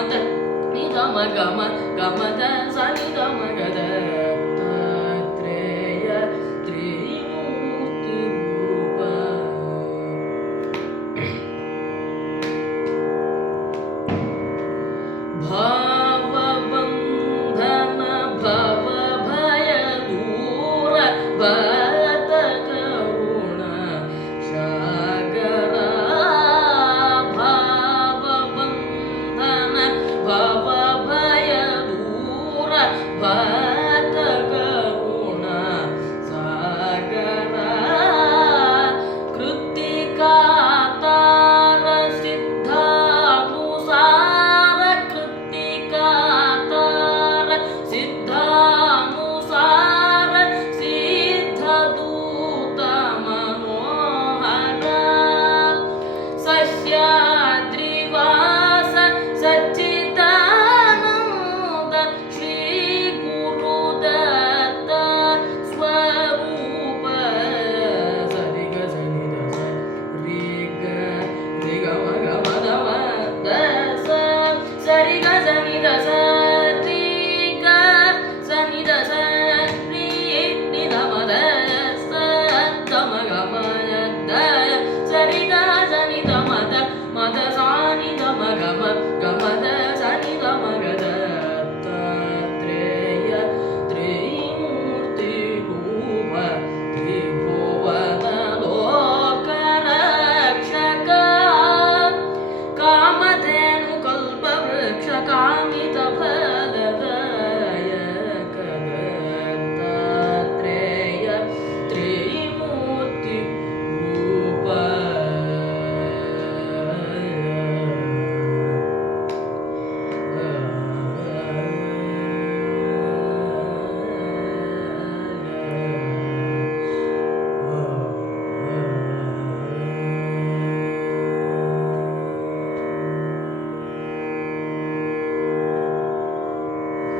மத நீ த ம க ம க ம த